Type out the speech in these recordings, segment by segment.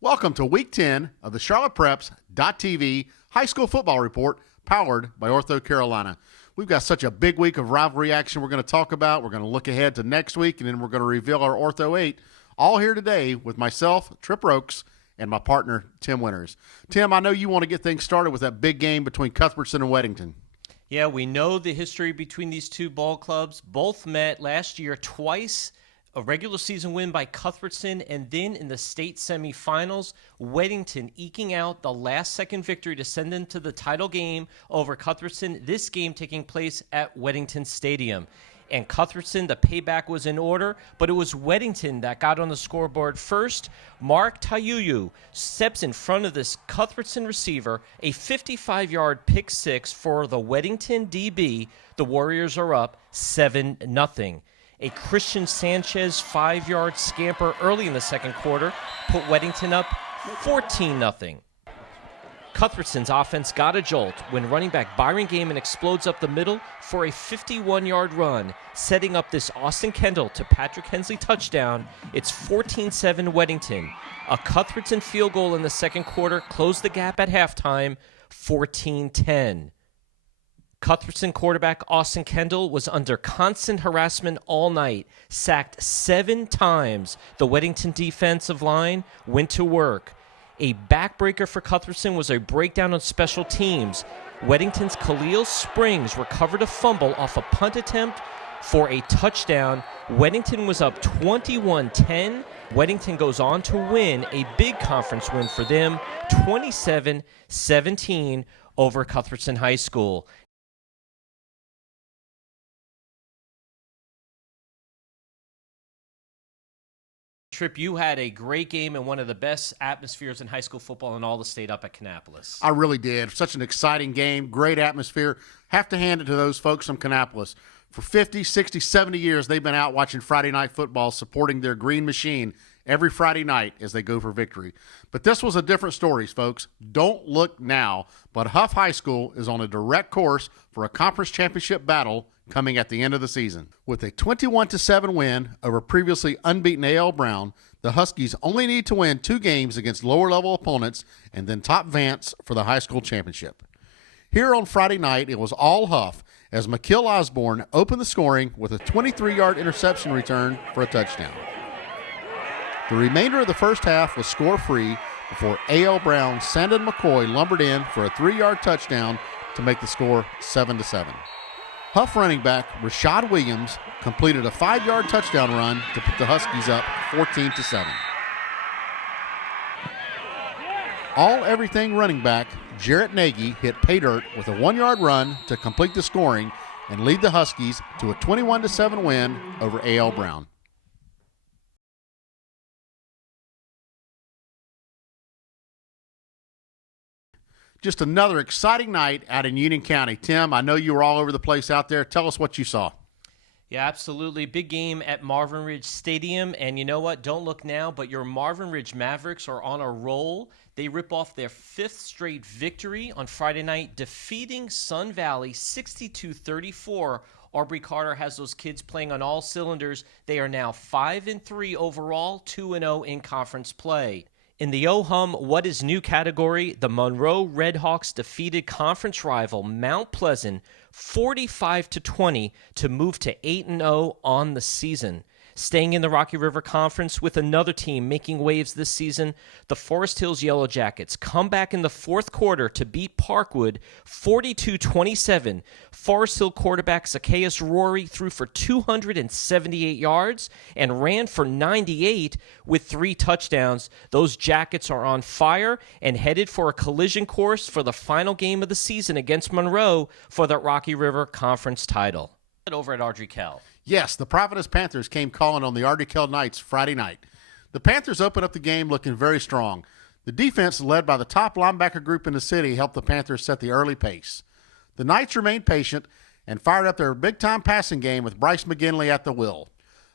Welcome to Week 10 of the CharlottePreps.tv High School Football Report, powered by Ortho Carolina. We've got such a big week of rivalry action we're going to talk about. We're going to look ahead to next week, and then we're going to reveal our Ortho 8, all here today with myself, Tripp Roakes, and my partner, Tim Winters. Tim, I know you want to get things started with that big game between Cuthbertson and Weddington. Yeah, we know the history between these two ball clubs. Both met last year twice. A regular season win by Cuthbertson, and then in the state semifinals, Weddington eking out the last-second victory to send them to the title game over Cuthbertson, this game taking place at Weddington Stadium. And Cuthbertson, the payback was in order, but it was Weddington that got on the scoreboard first. Mark Tayuyu steps in front of this Cuthbertson receiver, a 55-yard pick six for the Weddington DB. The Warriors are up 7-0. A Christian Sanchez 5-yard scamper early in the second quarter put Weddington up 14-0. Cuthbertson's offense got a jolt when running back Byron Gaiman explodes up the middle for a 51-yard run, setting up this Austin Kendall to Patrick Hensley touchdown. It's 14-7 Weddington. A Cuthbertson field goal in the second quarter closed the gap at halftime, 14-10. Cuthbertson quarterback Austin Kendall was under constant harassment all night, sacked 7 times. The Weddington defensive line went to work. A backbreaker for Cuthbertson was a breakdown on special teams. Weddington's Khalil Springs recovered a fumble off a punt attempt for a touchdown. Weddington was up 21-10. Weddington goes on to win a big conference win for them, 27-17 over Cuthbertson High School. Tripp, you had a great game and one of the best atmospheres in high school football in all the state up at Kannapolis. I really did. Such an exciting game, great atmosphere. Have to hand it to those folks from Kannapolis. For 50, 60, 70 years, they've been out watching Friday night football, supporting their green machine every Friday night as they go for victory. But this was a different story, folks. Don't look now, but Hough High School is on a direct course for a conference championship battle coming at the end of the season. With a 21-7 win over previously unbeaten A.L. Brown, the Huskies only need to win 2 games against lower-level opponents and then top Vance for the high school championship. Here on Friday night, it was all Hough as McKill Osborne opened the scoring with a 23-yard interception return for a touchdown. The remainder of the first half was score-free before A.L. Brown, Sandon McCoy lumbered in for a 3-yard touchdown to make the score 7-7. Hough running back Rashad Williams completed a 5-yard touchdown run to put the Huskies up 14-7. All-everything running back Jarrett Nagy hit pay dirt with a 1-yard run to complete the scoring and lead the Huskies to a 21-7 win over A.L. Brown. Just another exciting night out in Union County. Tim, I know you were all over the place out there. Tell us what you saw. Yeah, absolutely. Big game at Marvin Ridge Stadium. And you know what? Don't look now, but your Marvin Ridge Mavericks are on a roll. They rip off their 5th straight victory on Friday night, defeating Sun Valley 62-34. Aubrey Carter has those kids playing on all cylinders. They are now 5-3 overall, 2-0 in conference play. In the Oh-Hum What Is New category, the Monroe Redhawks defeated conference rival Mount Pleasant 45-20 to move to 8-0 on the season. Staying in the Rocky River Conference with another team making waves this season, the Forest Hills Yellow Jackets come back in the fourth quarter to beat Parkwood 42-27. Forest Hill quarterback Zacchaeus Rory threw for 278 yards and ran for 98 with 3 touchdowns. Those Jackets are on fire and headed for a collision course for the final game of the season against Monroe for the Rocky River Conference title. Over at Ardrey Kell. Yes, the Providence Panthers came calling on the Ardrey Kell Knights Friday night. The Panthers opened up the game looking very strong. The defense, led by the top linebacker group in the city, helped the Panthers set the early pace. The Knights remained patient and fired up their big-time passing game with Bryce McGinley at the wheel.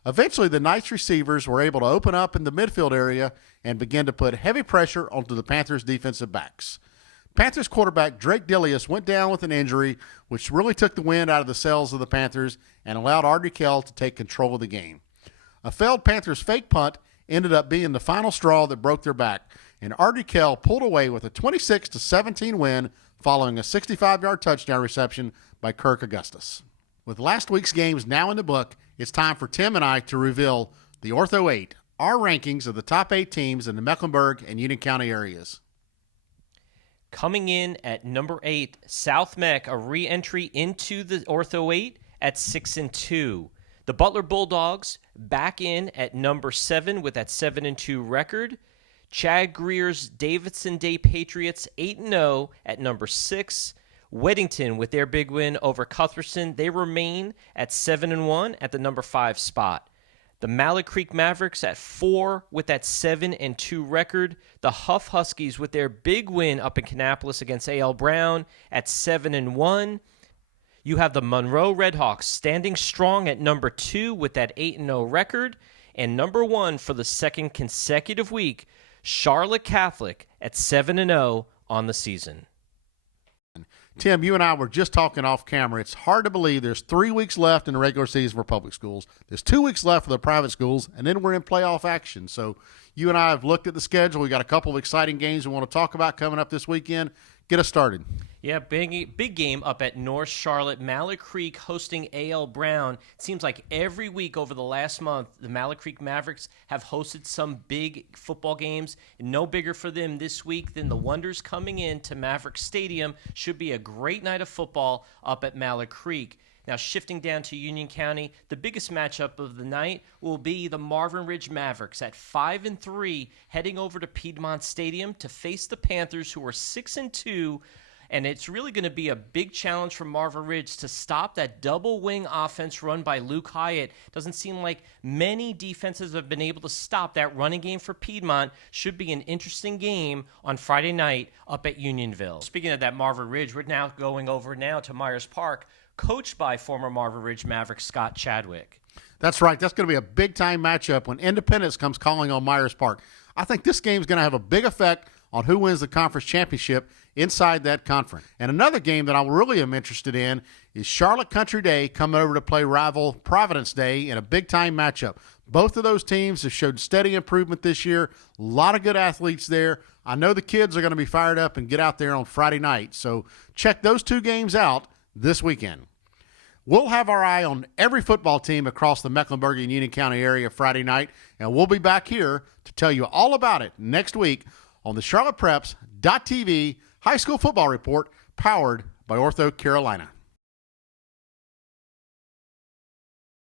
Eventually, the Knights receivers were able to open up in the midfield area and begin to put heavy pressure onto the Panthers' defensive backs. Panthers quarterback Drake Dillius went down with an injury, which really took the wind out of the sails of the Panthers and allowed Ardrey Kell to take control of the game. A failed Panthers fake punt ended up being the final straw that broke their back, and Ardrey Kell pulled away with a 26-17 win following a 65-yard touchdown reception by Kirk Augustus. With last week's games now in the book, it's time for Tim and I to reveal the Ortho 8, our rankings of the top 8 teams in the Mecklenburg and Union County areas. Coming in at number 8, South Meck, a re-entry into the Ortho 8 at 6-2. The Butler Bulldogs back in at number 7 with that 7-2 record. Chad Greer's Davidson Day Patriots 8-0 at number 6. Weddington with their big win over Cuthbertson, they remain at 7-1 at the number 5 spot. The Mallet Creek Mavericks at 4 with that 7-2 record. The Hough Huskies with their big win up in Kannapolis against A.L. Brown at 7-1. You have the Monroe Redhawks standing strong at number 2 with that 8-0 record. And number 1 for the second consecutive week, Charlotte Catholic at 7-0 on the season. Tim, you and I were just talking off camera. It's hard to believe there's 3 weeks left in the regular season for public schools. There's 2 weeks left for the private schools, and then we're in playoff action. So you and I have looked at the schedule. We got a couple of exciting games we want to talk about coming up this weekend. Get us started. Yeah, big game up at North Charlotte. Mallet Creek hosting A.L. Brown. It seems like every week over the last month, the Mallet Creek Mavericks have hosted some big football games. No bigger for them this week than the Wonders coming in to Maverick Stadium. Should be a great night of football up at Mallet Creek. Now, shifting down to Union County, the biggest matchup of the night will be the Marvin Ridge Mavericks at 5-3, heading over to Piedmont Stadium to face the Panthers, who are 6-2. And it's really going to be a big challenge for Marvin Ridge to stop that double wing offense run by Luke Hyatt. Doesn't seem like many defenses have been able to stop that running game for Piedmont. Should be an interesting game on Friday night up at Unionville. Speaking of that Marvin Ridge, we're now going over now to Myers Park, coached by former Marvin Ridge Maverick Scott Chadwick. That's right. That's going to be a big-time matchup when Independence comes calling on Myers Park. I think this game's going to have a big effect on who wins the conference championship inside that conference. And another game that I really am interested in is Charlotte Country Day coming over to play rival Providence Day in a big-time matchup. Both of those teams have showed steady improvement this year. A lot of good athletes there. I know the kids are going to be fired up and get out there on Friday night. So check those 2 games out this weekend. We'll have our eye on every football team across the Mecklenburg and Union County area Friday night, and we'll be back here to tell you all about it next week on the CharlottePreps.tv High School Football Report, powered by Ortho Carolina.